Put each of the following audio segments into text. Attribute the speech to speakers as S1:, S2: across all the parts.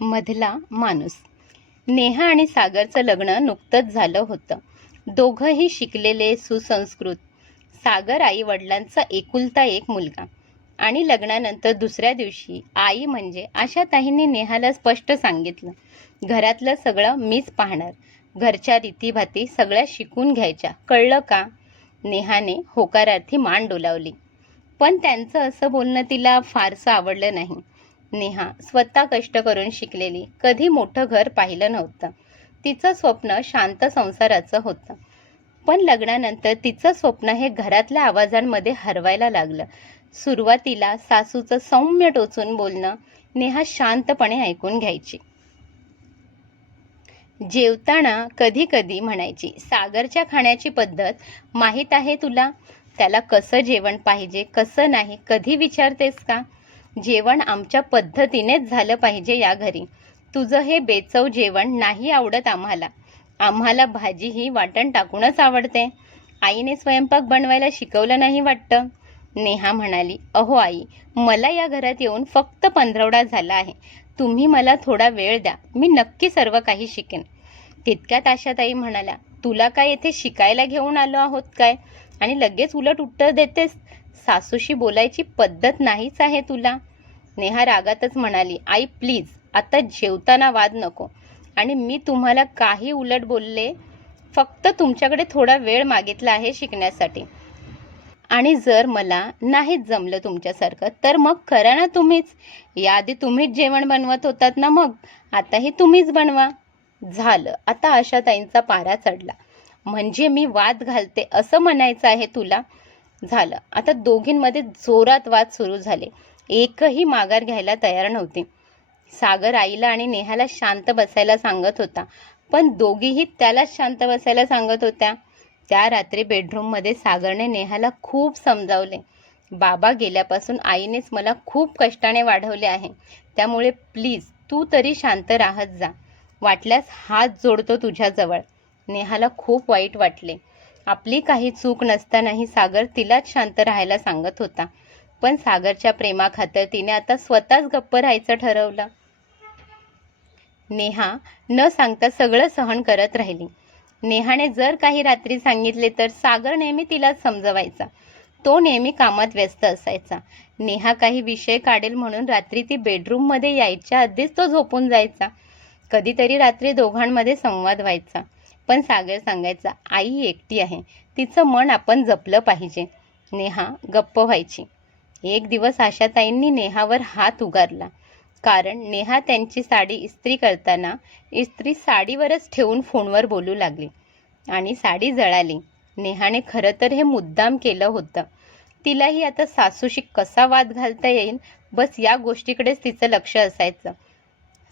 S1: मधला माणूस. नेहा आणि सागरचं लग्न नुकतंच झालं होतं. दोघंही शिकलेले सुसंस्कृत. सागर आई वडिलांचा एकुलता एक मुलगा. आणि लग्नानंतर दुसऱ्या दिवशी आई म्हणजे आशाताईंनी नेहाला स्पष्ट सांगितलं. घरातलं सगळं मीच पाहणार. घरच्या रीतीभाती सगळ्या शिकून घ्यायच्या. कळलं का? नेहाने होकारार्थी मान डोलावली. पण त्यांचं असं बोलणं तिला फारसं आवडलं नाही. नेहा स्वतः कष्ट करून शिकलेली. कधी मोठं घर पाहिलं नव्हतं. तिचं स्वप्न शांत संसाराचं होतं. पण लग्नानंतर तिचं स्वप्न हे घरातल्या आवाजांमध्ये हरवायला लागलं. सुरुवातीला सासूचं सौम्य टोचून बोलणं नेहा शांतपणे ऐकून घ्यायची. जेवताना कधी कधी म्हणायची सागरच्या खाण्याची पद्धत माहीत आहे तुला? त्याला कसं जेवण पाहिजे कसं नाही कधी विचारतेस का? जेवण आमच्या पद्धतीनेच झालं पाहिजे या घरी. तुझं हे बेचव जेवण नाही आवडत आम्हाला. आम्हाला भाजी ही वाटण टाकूनच आवडते. आईने स्वयंपाक बनवायला शिकवलं नाही वाटतं. नेहा म्हणाली अहो आई मला या घरात येऊन फक्त पंधरवडा झाला आहे. तुम्ही मला थोडा वेळ द्या. मी नक्की सर्व काही शिकेन. तितक्यात आशाताई म्हणाल्या तुला काय येथे शिकायला घेऊन आलो आहोत काय? आणि लगेच उलट उत्तर देतेस. सासूशी बोलायची पद्धत नाहीच आहे तुला? नेहा रागातच म्हणाली आई प्लीज आता जेवताना वाद नको. आणि मी तुम्हाला काही उलट बोलले फक्त तुमच्याकडे थोडा वेळ मागितला आहे शिकण्यासाठी. आणि जर मला नाहीच जमलं तुमच्यासारखं तर मग करा ना तुम्हीच. याआधी तुम्हीच जेवण बनवत होतात ना मग? आताही तुम्हीच बनवा. झालं. आता आशाताईंचा पारा चढला. म्हणजे मी वाद घालते असं म्हणायचं आहे तुला? झालं. आता दोघींमध्ये जोरात वाद सुरू झाले. एकही माघार घ्यायला तयार नव्हते. सागर आईला आणि नेहाला शांत बसायला सांगत होता. पण दोघीही त्यालाच शांत बसायला सांगत होत्या. त्या रात्री बेडरूममध्ये सागरने नेहाला खूप समजावले. बाबा गेल्यापासून आईनेच मला खूप कष्टाने वाढवले आहे. त्यामुळे प्लीज तू तरी शांत राहत जा. वाटल्यास हात जोडतो तुझ्याजवळ. नेहाला खूप वाईट वाटले. आपली काही चूक नसतानाही सागर तिलाच शांत राहायला सांगत होता. पण सागरच्या प्रेमाखातर तिने आता स्वतःच गप्प राहायचं ठरवलं. नेहा न सांगता सगळं सहन करत राहिली. नेहाने जर काही रात्री सांगितले तर सागर नेहमी तिलाच समजवायचा. तो नेहमी कामात व्यस्त असायचा. नेहा काही विषय काढेल म्हणून रात्री ती बेडरूममध्ये यायच्या आधीच तो झोपून जायचा. कधीतरी रात्री दोघांमध्ये संवाद व्हायचा. पण सागर सांगायचा आई एकटी आहे. तिचं मन आपण जपलं पाहिजे. नेहा गप्प व्हायची. एक दिवस आशाताईंनी नेहावर हात उगारला. कारण नेहा त्यांची साडी इस्त्री करताना इस्त्री साडीवरच ठेवून फोनवर बोलू लागली आणि साडी जळाली. नेहाने खरं तर हे मुद्दाम केलं होतं. तिलाही आता सासूशी कसा वाद घालता येईल? बस या गोष्टीकडेच तिचं लक्ष असायचं.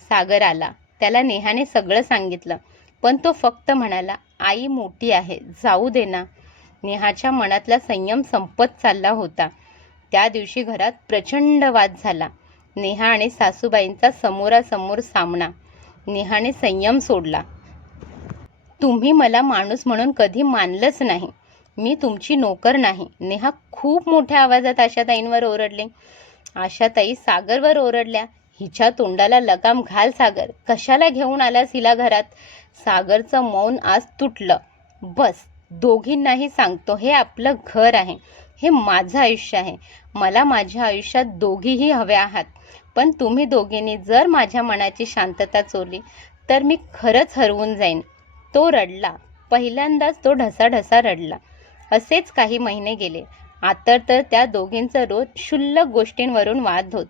S1: सागर आला. त्याला नेहाने सगळं सांगितलं. पण तो फक्त म्हणाला आई मोठी आहे जाऊ दे ना. नेहाच्या मनातला संयम संपत चालला होता. त्या दिवशी घरात प्रचंड वाद झाला. नेहा आणि सासूबाईंचा समोरासमोर सामना. नेहाने संयम सोडला. तुम्ही मला माणूस म्हणून कधी मानलंच नाही. मी तुमची नोकर नाही. नेहा खूप मोठ्या आवाजात आशाताईंवर ओरडले. आशाताई सागरवर ओरडल्या. हिच्या तोंडाला लगाम घाल सागर. कशाला घेऊन आलास हिला घरात? सागरचं मौन आज तुटलं. बस दोघींनाही सांगतो हे आपलं घर आहे. हे माझं आयुष्य आहे. मला माझ्या आयुष्यात दोघीही हव्या आहात. पण तुम्ही दोघींनी जर माझ्या मनाची शांतता चोरली तर मी खरंच हरवून जाईन. तो रडला. पहिल्यांदाच तो ढसाढसा रडला. असेच काही महिने गेले. आता तर त्या दोघींचं रोज क्षुल्लक गोष्टींवरून वाद होत.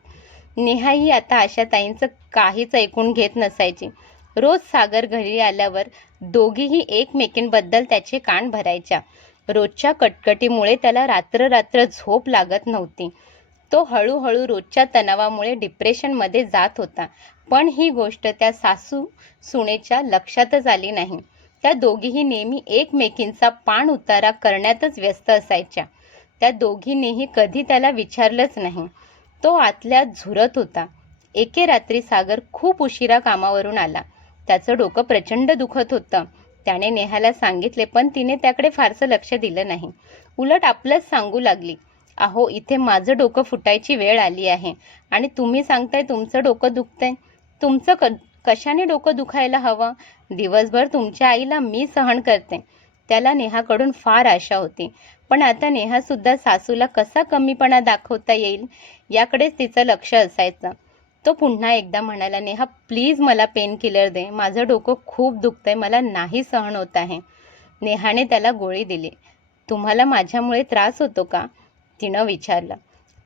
S1: नेहाही आता आशाताईंचं काहीच ऐकून घेत नसायची. रोज सागर घरी आल्यावर दोघीही एकमेकींबद्दल त्याचे कान भरायच्या. रोजच्या कटकटीमुळे त्याला रात्र रात्र झोप लागत नव्हती. तो हळूहळू रोजच्या तणावामुळे डिप्रेशनमध्ये जात होता. पण ही गोष्ट त्या सासू सुनेच्या लक्षातच आली नाही. त्या दोघीही नेहमी एकमेकींचा पाण उतारा करण्यातच व्यस्त असायच्या. त्या दोघींनीही कधी त्याला विचारलंच नाही. तो आतल्यात झुरत होता. एके रात्री सागर खूप उशिरा कामावरून आला. त्याचं डोकं प्रचंड दुखत होतं. त्याने नेहाला सांगितले पण तिने त्याकडे फारसं लक्ष दिलं नाही. उलट आपलंच सांगू लागली अहो इथे माझं डोकं फुटायची वेळ आली आहे आणि तुम्ही सांगताय तुमचं डोकं दुखतंय. तुमचं क कशाने डोकं दुखायला हवं? दिवसभर तुमच्या आईला मी सहन करते. त्याला नेहाकडून फार आशा होती. पण आता नेहासुद्धा सासूला कसा कमीपणा दाखवता येईल याकडेच तिचं लक्ष असायचं. तो पुन्हा एकदा म्हणाला नेहा प्लीज मला पेन किलर दे. माझं डोकं खूप दुखतंय. मला नाही सहन होत आहे. नेहाने त्याला गोळी दिली. तुम्हाला माझ्यामुळे त्रास होतो का? तिनं विचारलं.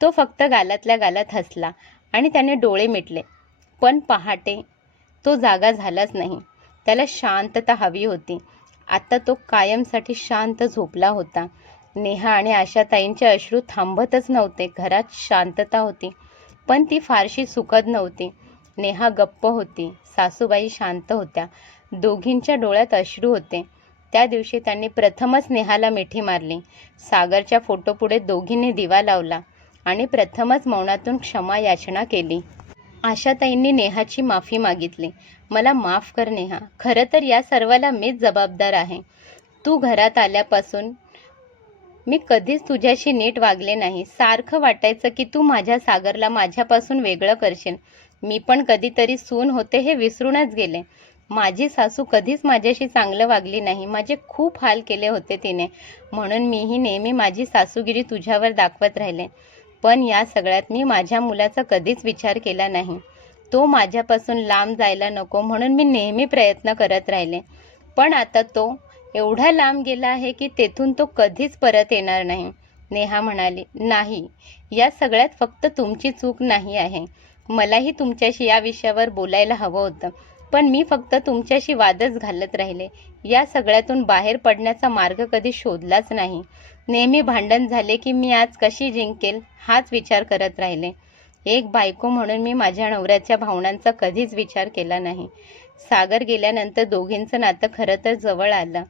S1: तो फक्त गालातल्या गालात हसला आणि त्याने डोळे मिटले. पण पहाटे तो जागा झालाच नाही. त्याला शांतता हवी होती. आता तो कायमसाठी शांत झोपला होता. नेहा आणि आशाताईंचे अश्रू थांबतच नव्हते. घरात शांतता होती पण ती फारशी सुखद नव्हती. नेहा गप्प होती. सासूबाई शांत होत्या. दोघींच्या डोळ्यात अश्रू होते. त्या दिवशी त्यांनी प्रथमच नेहाला मिठी मारली. सागरच्या फोटोपुढे दोघींनी दिवा लावला आणि प्रथमच मौनातून क्षमा याचना केली. आशाताईंनी नेहाची माफी मागितली. मला माफ कर नेहा. खरं तर या सर्वाला मीच जबाबदार आहे. तू घरात आल्यापासून मी कधीच तुझ्याशी नीट वागले नाही. सारखं वाटायचं की तू माझ्या सागरला माझ्यापासून वेगळं करशील. मी पण कधीतरी सून होते हे विसरूनच गेले. माझी सासू कधीच माझ्याशी चांगलं वागली नाही. माझे खूप हाल केले होते तिने. म्हणून मीही नेहमी माझी सासूगिरी तुझ्यावर दाखवत राहिले. पण या सगळ्यात मी माझ्या मुलाचा कधीच विचार केला नाही. तो माझ्यापासून लांब जायला नको म्हणून मी नेहमी प्रयत्न करत राहिले. पण आता तो एवढा लांब गेला आहे की तेथून तो कधीच परत येणार नाही. नेहा म्हणाली नाही या सगळ्यात फक्त तुमची चूक नाही आहे. मलाही तुमच्याशी या विषयावर बोलायला हवं होतं. पण मी फक्त तुमच्याशी वादच घालत राहिले. या सगळ्यातून बाहेर पडण्याचा मार्ग कधी शोधलाच नाही. नेहमी भांडण झाले की मी आज कशी जिंकेल हाच विचार करत राहिले. एक बायको म्हणून मी माझ्या नवऱ्याच्या भावनांचा कधीच विचार केला नाही. सागर गेल्यानंतर दोघींचं नातं खरं तर जवळ आलं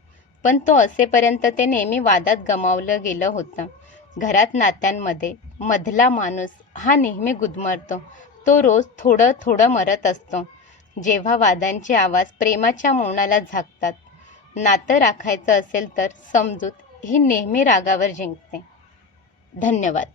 S1: पण तो असेपर्यंत ते नेहमी वादात गमावलं गेलं होतं. घरात नात्यांमध्ये मधला माणूस हा नेहमी गुदमरतो. तो रोज थोडं थोडं मरत असतो. जेव्हा वादांचे आवाज प्रेमाच्या मौनाला झाकतात नातं राखायचं असेल तर समजूत ही नेहमी रागावर जिंकते. धन्यवाद.